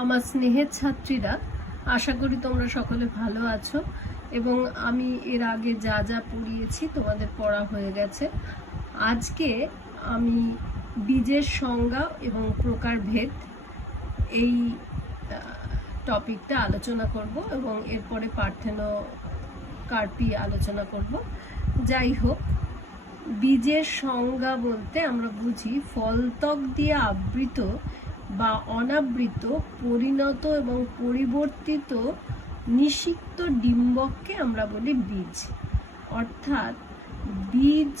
আমার স্নেহের ছাত্রীরা, আশা করি তোমরা সকলে ভালো আছো এবং আমি এর আগে যা যা পড়িয়েছি তোমাদের পড়া হয়ে গেছে। আজকে আমি বীজের সংজ্ঞা এবং প্রকারভেদ এই টপিকটা আলোচনা করব এবং এরপরে পার্থেনোকার্পি আলোচনা করব। যাই হোক, বীজের সংজ্ঞা বলতে আমরা বুঝি ফলত্বক দিয়ে আবৃত বা অনাবৃত, পরিণত এবং পরিবর্তিত নিষিক্ত ডিম্বককে আমরা বলি বীজ। অর্থাৎ বীজ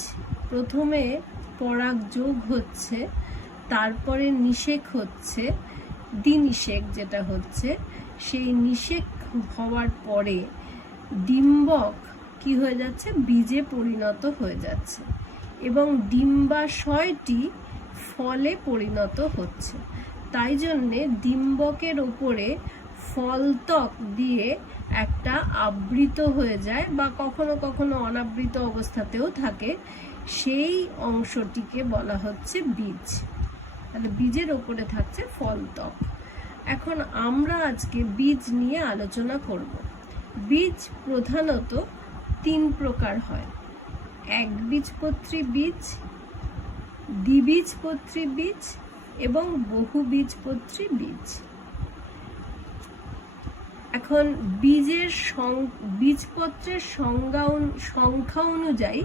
প্রথমে পরাগযোগ হচ্ছে, তারপরে নিষেক হচ্ছে, দ্বিনিষেক যেটা হচ্ছে, সেই নিষেক হওয়ার পরে ডিম্বক কি হয়ে যাচ্ছে, বীজে পরিণত হয়ে যাচ্ছে এবং ডিম্বাশয়টি ফলে পরিণত হচ্ছে। তাই জন্যে ডিম্বকের ওপরে ফলত্বক দিয়ে একটা আবৃত হয়ে যায় বা কখনো কখনো অনাবৃত অবস্থাতেও থাকে, সেই অংশটিকে বলা হচ্ছে বীজ। তাহলে বীজের ওপরে থাকছে ফলত্বক। এখন আমরা আজকে বীজ নিয়ে আলোচনা করব। বীজ প্রধানত 3 প্রকার হয়: একবীজপত্রী বীজ, দ্বিবীজপত্রী বীজ এবং বহুবীজপত্রী বীজ। এখন বীজপত্রের সংখ্যা অনুযায়ী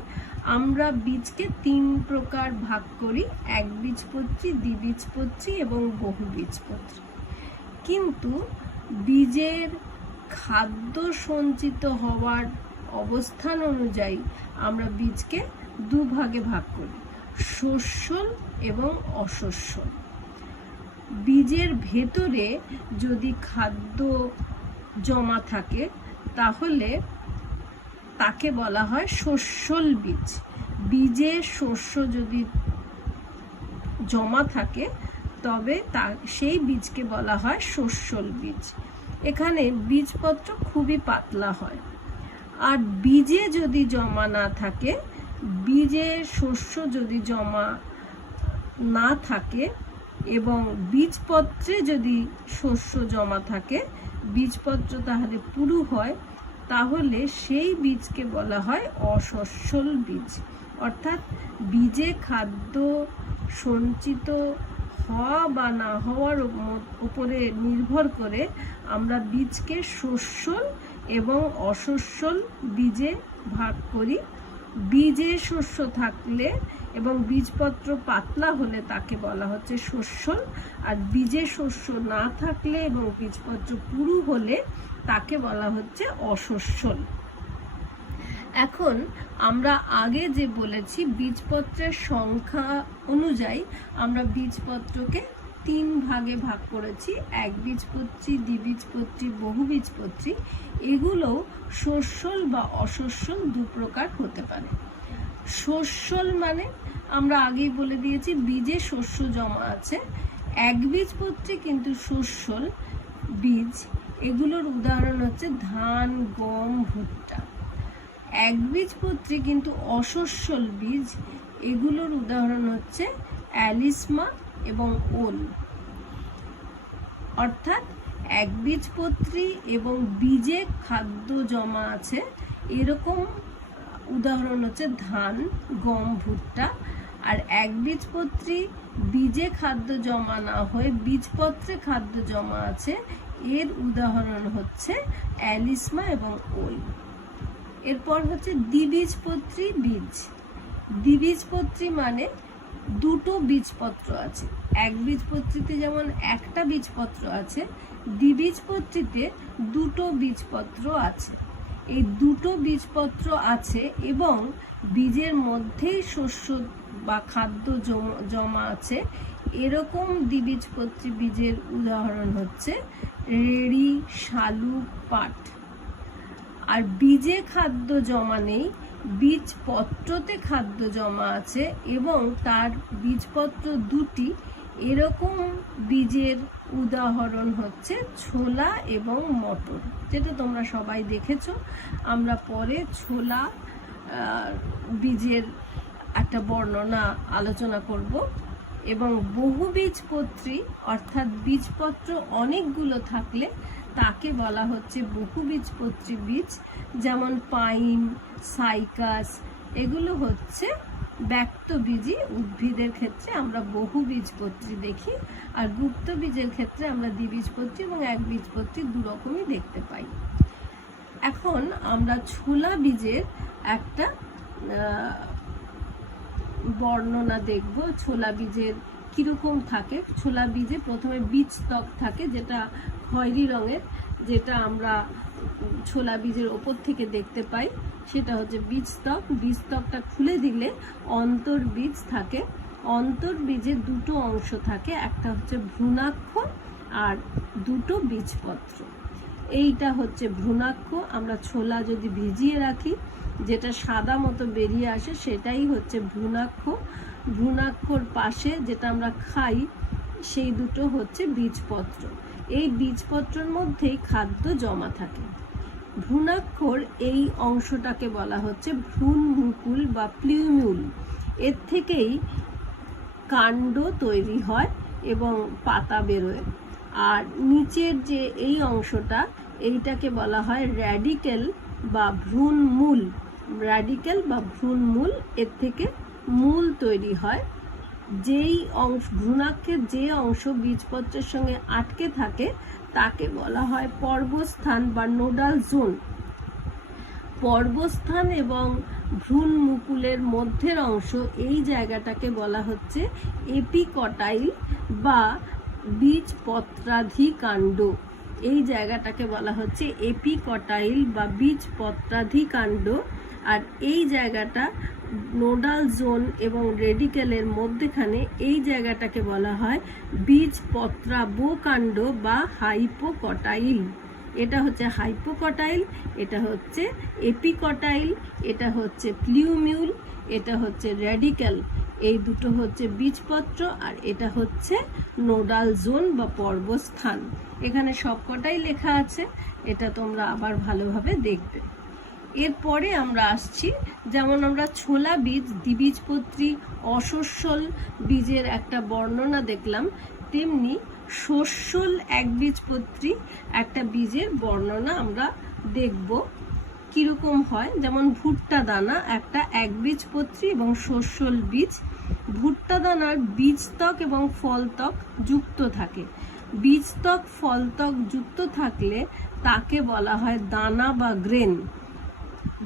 আমরা বীজকে 3 প্রকার ভাগ করি: একবীজপত্রী, দ্বিবীজপত্রী এবং বহুবীজপত্রী। কিন্তু বীজের খাদ্য সঞ্চিত হওয়ার অবস্থান অনুযায়ী আমরা বীজকে 2 ভাগে ভাগ করি: শস্যল এবং অশস্যল। বীজের ভেতরে যদি খাদ্য জমা থাকে তাহলে তাকে বলা হয় শস্যল বীজ। বীজে শস্য যদি জমা থাকে তবে সেই বীজকে বলা হয় শস্যল বীজ। এখানে বীজপত্র খুবই পাতলা হয়। আর বীজে যদি জমা না থাকে, বীজে শস্য যদি জমা না থাকে এবং বীজপত্রে যদি শস্য জমা থাকে, বীজপত্র তাহলে পুরু হয়, তাহলে সেই বীজকে বলা হয় অশস্যল বীজ। অর্থাৎ বীজে খাদ্য সঞ্চিত হওয়া বা না হওয়ার উপরে নির্ভর করে আমরা বীজকে শস্যল এবং অশস্যল বীজে ভাগ করি। বীজে শস্য থাকলে এবং বীজপত্র পাতলা হলে তাকে বলা হচ্ছে শস্যল, আর বীজে শস্য না থাকলে এবং বীজপত্র পুরু হলে তাকে বলা হচ্ছে অশস্যল। এখন আমরা আগে যে বলেছি বীজপত্রের সংখ্যা অনুযায়ী আমরা বীজপত্রকে 3 ভাগে ভাগ করেছি: একবীজপত্রী, দ্বিবীজপত্রী, বহুবীজপত্রী। এগুলো শস্যল বা অশস্যল 2 প্রকার হতে পারে। শস্যল মানে আমরা আগেই বলে দিয়েছি বীজে শস্য জমা আছে। একবীজপত্রী কিন্তু শস্যল বীজ। এগুলোর উদাহরণ হচ্ছে ধান, গম, ভুট্টা। একবীজপত্রী কিন্তু অশস্যল বীজ। এগুলোর উদাহরণ হচ্ছে অ্যালিসমা এবং ওল। অর্থাৎ একবীজপত্রী এবং বীজে খাদ্য জমা আছে এরকম উদাহরণ হচ্ছে ধান, গম, ভুট্টা। আর একবীজপত্রী বীজে খাদ্য জমা না হয়ে বীজপত্রে খাদ্য জমা আছে, এর উদাহরণ হচ্ছে অ্যালিসমা এবং ওল। এরপর হচ্ছে দ্বিবীজপত্রী বীজ। দ্বিবীজপত্রী মানে 2টো বীজপত্র আছে। একবীজপত্রীতে যেমন একটা বীজপত্র আছে, দ্বিবীজপত্রীতে 2টো বীজপত্র আছে। এই 2টো বীজপত্র আছে এবং বীজের মধ্যেই শস্য বা খাদ্য জমা আছে, এরকম দ্বিবীজপত্রী বীজের উদাহরণ হচ্ছে রেড়ি, শালুক, পাট। আর বীজে খাদ্য জমা নেই, বীজপত্রতে খাদ্য জমা আছে এবং তার বীজপত্র 2টি, এরকম বীজের উদাহরণ হচ্ছে ছোলা এবং মটর, যেটা তোমরা সবাই দেখেছো। আমরা পরে ছোলা বীজের একটা বর্ণনা আলোচনা করব। এবং বহুবীজপত্রী অর্থাৎ বীজপত্র অনেকগুলো থাকলে তাকে বলা হচ্ছে বহুবীজপত্রী বীজ। যেমন পাইন, সাইকাস এগুলো হচ্ছে ব্যক্তবীজী উদ্ভিদের ক্ষেত্রে আমরা বহুবীজপত্রী দেখি, আর গুপ্ত বীজের ক্ষেত্রে আমরা দ্বিবীজপত্রী এবং একবীজপত্রী দুরকমই দেখতে পাই। এখন আমরা ছোলা বীজের একটা বর্ণনা দেখব। ছোলা বীজের কিরকম থাকে। ছোলা বীজে প্রথমে বীজত্বক থাকে, যেটা খয়েরি রঙের, যেটা আমরা ছোলা বীজের ওপর থেকে দেখতে পাই, সেটা হচ্ছে বীজত্বক। বীজত্বকটা খুলে দিলে অন্তর্বীজ থাকে। অন্তর্বীজে দুটো অংশ থাকে, একটা হচ্ছে ভ্রূণাক্ষ আর দুটো বীজপত্র। এইটা হচ্ছে ভ্রূণাক্ষ। আমরা ছোলা যদি ভিজিয়ে রাখি, যেটা সাদা মতো বেরিয়ে আসে, সেটাই হচ্ছে ভ্রূণাক্ষ। ভ্রূণাক্ষর পাশে যেটা আমরা খাই, সেই দুটো হচ্ছে বীজপত্র। এই বীজপত্রের মধ্যেই খাদ্য জমা থাকে। ভ্রূণাক্ষর এই অংশটাকে বলা হচ্ছে ভ্রূণমুকুল বা প্লিউমিউল। এর থেকেই কাণ্ড তৈরি হয় এবং পাতা বেরোয়। আর নিচের যে এই অংশটা, এইটাকে বলা হয় র্যাডিকেল বা ভ্রূণমূল। র্যাডিকেল বা ভ্রূণমূল, এর থেকে মূল তৈরি হয়। যেই অংশ ভ্রূণাক্ষের যে অংশ বীজপত্রের সঙ্গে আটকে থাকে তাকে বলা হয় পর্বস্থান বা নোডাল জোন। পর্বস্থান এবং ভ্রূণমুকুলের মধ্যের অংশ, এই জায়গাটাকে বলা হচ্ছে এপিকটাইল বা বীজপত্রাধিকাণ্ড। এই জায়গাটাকে বলা হচ্ছে এপিকটাইল বা বীজপত্রাধিকাণ্ড। আর এই জায়গাটা নোডাল জোন এবং রেডিকেলের মধ্যেখানে, এই জায়গাটাকে বলা হয় বীজপত্রাবকাণ্ড বা হাইপোকটাইল। এটা হচ্ছে হাইপোকটাইল, এটা হচ্ছে এপিকটাইল, এটা হচ্ছে প্লিউমিউল, এটা হচ্ছে রেডিকেল। এই দুটো হচ্ছে বীজপত্র, আর এটা হচ্ছে নোডাল জোন বা পর্বস্থান। এখানে সবকটাই লেখা আছে, এটা তোমরা আবার ভালোভাবে দেখবে। এরপরে আমরা আসছি, যেমন আমরা ছোলা বীজ, দ্বিবীজপত্রী, অশস্যল বীজের একটা বর্ণনা দেখলাম, তেমনি শস্যল একবীজপত্রী একটা বীজের বর্ণনা আমরা দেখব কিরকম হয়। যেমন ভুট্টা দানা একটা একবীজপত্রী এবং শস্যল বীজ। ভুট্টা দানার বীজত্বক এবং ফলত্বক যুক্ত থাকে। বীজত্বক ফলত্বক যুক্ত থাকলে তাকে বলা হয় দানা বা গ্রেন।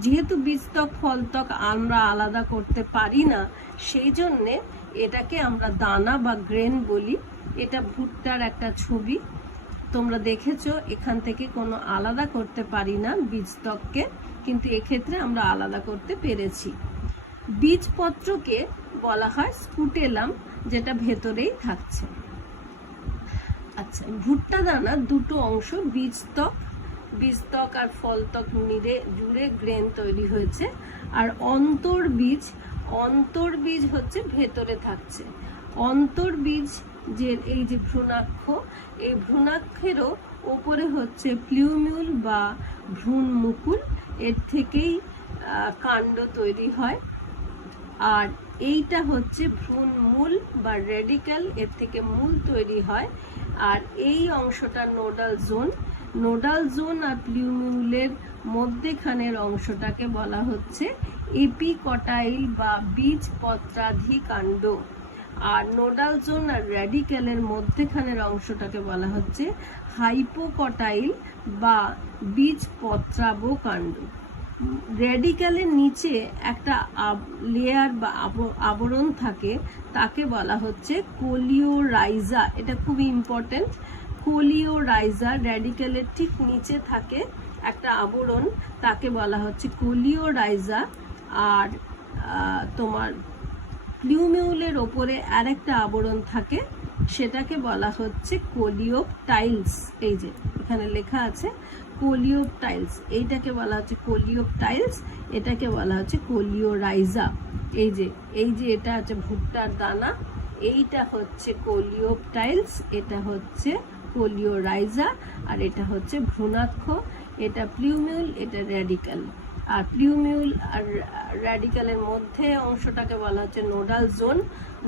যেহেতু বীজত্বক ফলত্বক আমরা আলাদা করতে পারি না, সেই জন্যে এটাকে আমরা দানা বা গ্রেন বলি। এটা ভুট্টার একটা ছবি, তোমরা দেখেছো। এখান থেকে কোনো আলাদা করতে পারি না বীজত্বককে, কিন্তু এক্ষেত্রে আমরা আলাদা করতে পেরেছি। বীজপত্রকে বলা হয় স্কুটেলাম, যেটা ভেতরেই থাকছে। আচ্ছা, ভুট্টা দানার দুটো অংশ, বীজত্বক, বীজত্বক আর ফলত্বক মিলে জুড়ে গ্রেন তৈরি হয়েছে। আর অন্তর্বীজ, অন্তর্বীজ হচ্ছে ভেতরে থাকছে। অন্তর্বীজ যে এই যে ভ্রূণাক্ষ, এই ভ্রূণাক্ষেরও ওপরে হচ্ছে প্লিউমিউল বা ভ্রূণমুকুল। এর থেকেই কাণ্ড তৈরি হয়। আর এইটা হচ্ছে ভ্রূণমূল বা রেডিকেল, এর থেকে মূল তৈরি হয়। আর এই অংশটা নোডাল জোন। নোডাল জোন আর প্লিউমিউলের মধ্যেখানের অংশটাকে বলা হচ্ছে এপিকটাইল বা বীজপত্রাধিকাণ্ড। আর নোডাল জোন আর র্যাডিকেলের মধ্যেখানের অংশটাকে বলা হচ্ছে হাইপোকটাইল বা বীজপত্রাবকাণ্ড। রেডিকেলের নিচে একটা লেয়ার বা আবরণ থাকে, তাকে বলা হচ্ছে কোলিওরাইজা। এটা খুবই ইম্পর্টেন্ট। কোলিওরাইজা, রেডিকেলের ঠিক নিচে থাকে একটা আবরণ, তাকে বলা হচ্ছে কোলিওরাইজা। আর তোমার প্লিউমিউলের ওপরে আরেকটা আবরণ থাকে, সেটাকে বলা হচ্ছে কোলিওপটাইলস। এই যে এখানে লেখা আছে কোলিওপটাইলস, এইটাকে বলা হচ্ছে কোলিওপটাইলস, এটাকে বলা হচ্ছে কোলিওরাইজা। এই যে এটা হচ্ছে ভুট্টার দানা, এইটা হচ্ছে কোলিওপটাইলস, এটা হচ্ছে কোলিওরাইজা, আর এটা হচ্ছে ভ্রূণাক্ষ, এটা প্লিউমিউল, এটা রেডিকেল। আর প্লিউমিউল আর র্যাডিক্যালের মধ্যে অংশটাকে বলা হচ্ছে নোডাল জোন।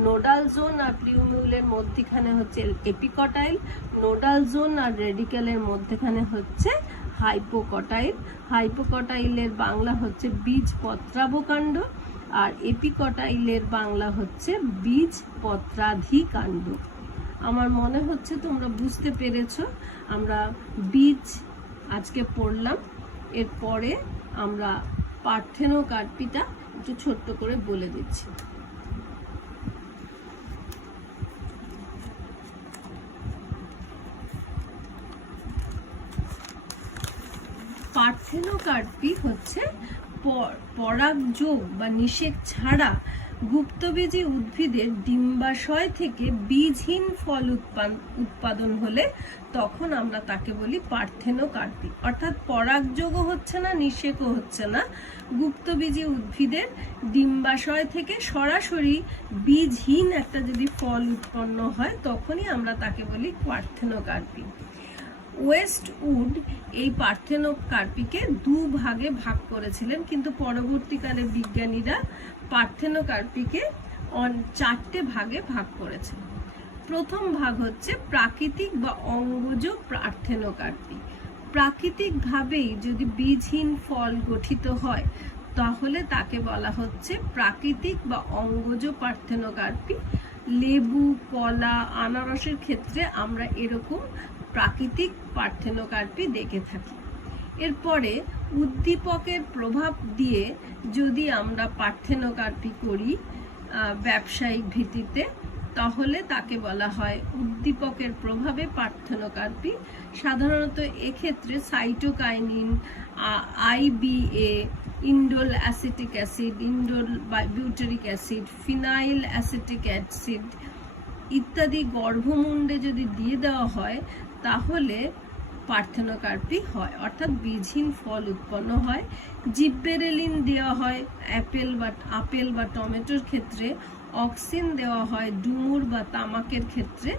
নোডাল জোন আর প্লিউমিউলের মধ্যখানে হচ্ছে এপিকটাইল, নোডাল জোন আর র্যাডিক্যালের মধ্যখানে হচ্ছে হাইপোকটাইল। হাইপোকটাইলের বাংলা হচ্ছে বীজপত্রাবকাণ্ড, আর এপিকটাইলের বাংলা হচ্ছে বীজপত্রাধিকাণ্ড। আমার মনে হচ্ছে তোমরা বুঝতে পেরেছো। আমরা বীজ আজকে পড়লাম, এরপরে আমরা পার্থেনোকার্পিটা একটু ছোট্ট করে বলে দিচ্ছি। পার্থেনোকার্পি হচ্ছে পরাগযোগ বা নিষেক ছাড়া গুপ্তবীজী উদ্ভিদের ডিম্বাশয় থেকে বীজহীন ফল উৎপাদন হলে তখন আমরা তাকে বলি পার্থেনোকার্পি। অর্থাৎ পরাগযোগও হচ্ছে না, নিষেকও হচ্ছে না, গুপ্তবীজী উদ্ভিদের ডিম্বাশয় থেকে সরাসরি বীজহীন একটা যদি ফল উৎপন্ন হয় তখনই আমরা তাকে বলি পার্থেনোকার্পি। ওয়েস্টউড এই পার্থেনোকার্পিকে দুভাগে ভাগ করেছিলেন, কিন্তু পরবর্তীকালে বিজ্ঞানীরা পার্থেনোকার্পিকে 4টে ভাগে ভাগ করেছেন। প্রথম ভাগ হচ্ছে প্রাকৃতিক বা অঙ্গজ পার্থেনোকার্পি। প্রাকৃতিকভাবেই যদি বীজহীন ফল গঠিত হয় তাহলে তাকে বলা হচ্ছে প্রাকৃতিক বা অঙ্গজ পার্থেনোকার্পি। লেবু, কলা, আনারসের ক্ষেত্রে আমরা এরকম প্রাকৃতিক পার্থেনোকার্পি দেখে থাকি। এরপরে উদ্দীপকের প্রভাব দিয়ে যদি আমরা পার্থেনোকার্পি করি ব্যবসায়িক ভিত্তিতে, তাহলে তাকে বলা হয় উদ্দীপকের প্রভাবে পার্থেনোকার্পি। সাধারণত এক্ষেত্রে cytokinin, IBA, indole acetic acid, indole butyric acid, phenyl acetic acid ইত্যাদি গর্ভমুণ্ডে যদি দিয়ে দেওয়া হয় তাহলে পার্থেনোকার্পি হয়, অর্থাৎ বীজহীন ফল উৎপন্ন হয়। জিব্বেরেলিন দেওয়া হয় আপেল বা টমেটোর ক্ষেত্রে, অক্সিন দেওয়া হয় ডুমুর বা তামাকের ক্ষেত্রে।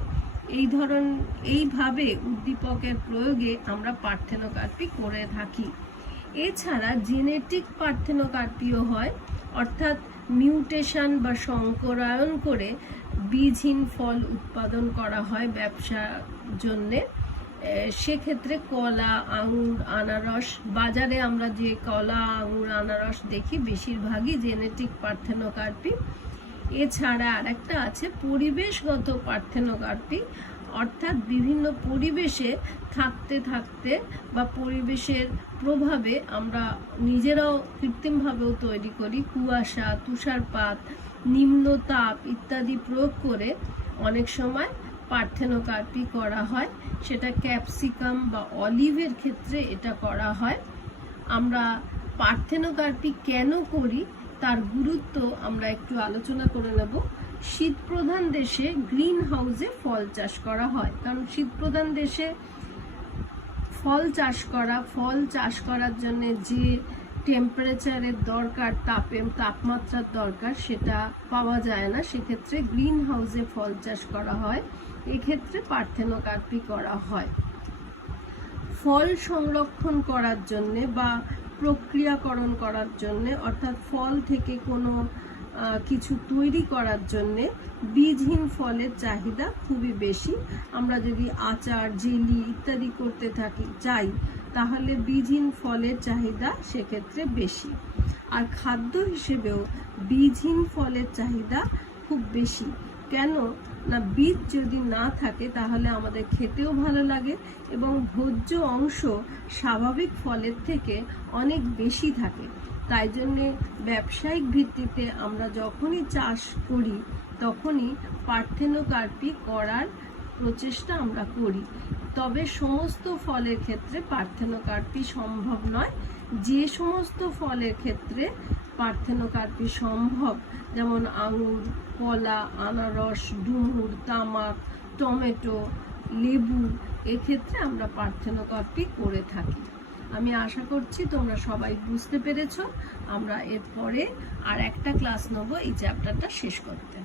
এইভাবে উদ্দীপকের প্রয়োগে আমরা পার্থেনোকার্পি করে থাকি। এছাড়া জেনেটিক পার্থেনোকার্পিও হয়, অর্থাৎ মিউটেশন বা সংকরায়ন করে বীজহীন ফল উৎপাদন করা হয় ব্যবসার জন্যে। সেক্ষেত্রে কলা, আঙুর, আনারস, বাজারে আমরা যে কলা, আঙুর, আনারস দেখি বেশিরভাগই জেনেটিক পার্থেনোকার্পি। এছাড়া আরেকটা আছে পরিবেশগত পার্থেনোকার্পি, অর্থাৎ বিভিন্ন পরিবেশে থাকতে থাকতে বা পরিবেশের প্রভাবে আমরা নিজেরাও কৃত্রিমভাবেও তৈরি করি। কুয়াশা, তুষারপাত, নিম্নতাপ ইত্যাদি প্রয়োগ করে অনেক সময় পার্থেনোকার্পি করা হয়। সেটা ক্যাপসিকাম বা অলিভের ক্ষেত্রে এটা করা হয়। আমরা পার্থেনোকার্পি কেন করি তার গুরুত্ব আমরা একটু আলোচনা করে নেব। শীতপ্রধান দেশে গ্রিন হাউসে ফল চাষ করা হয়, কারণ শীতপ্রধান দেশে ফল চাষ করার জন্য যে টেম্পারেচারের দরকার, তাপমাত্রার দরকার, সেটা পাওয়া যায় না। সেক্ষেত্রে গ্রিন হাউসে ফল চাষ করা হয়, এক্ষেত্রে পার্থেনোকার্পি করা হয়। ফল সংরক্ষণ করার জন্যে বা প্রক্রিয়াকরণ করার জন্যে, অর্থাৎ ফল থেকে কোনো কিছু তৈরি করার জন্যে বীজহীন ফলের চাহিদা খুবই বেশি। আমরা যদি আচার, জেলি ইত্যাদি করতে চাই তাহলে বীজহীন ফলের চাহিদা সেক্ষেত্রে বেশি। আর খাদ্য হিসেবেও বীজহীন ফলের চাহিদা খুব বেশি। কেন না, বীজ যদি না থাকে তাহলে আমাদের খেতেও ভালো লাগে এবং ভোজ্য অংশ স্বাভাবিক ফলের থেকে অনেক বেশি থাকে। তাই জন্যে ব্যবসায়িক ভিত্তিতে আমরা যখনই চাষ করি তখনই পার্থেনোকার্পি করার প্রচেষ্টা আমরা করি। তবে সমস্ত ফলের ক্ষেত্রে পার্থেনোকার্পি সম্ভব নয়। যে সমস্ত ফলের ক্ষেত্রে পার্থেনোকার্পি সম্ভব, যেমন আঙুর, কলা, আনারস, ডুমুর, তামাক, টমেটো, লেবু, এক্ষেত্রে আমরা পার্থেনোকার্পি করে থাকি। আমি আশা করছি তোমরা সবাই বুঝতে পেরেছো। আমরা এরপরে আর একটা ক্লাস নেব এই চ্যাপ্টারটা শেষ করতে।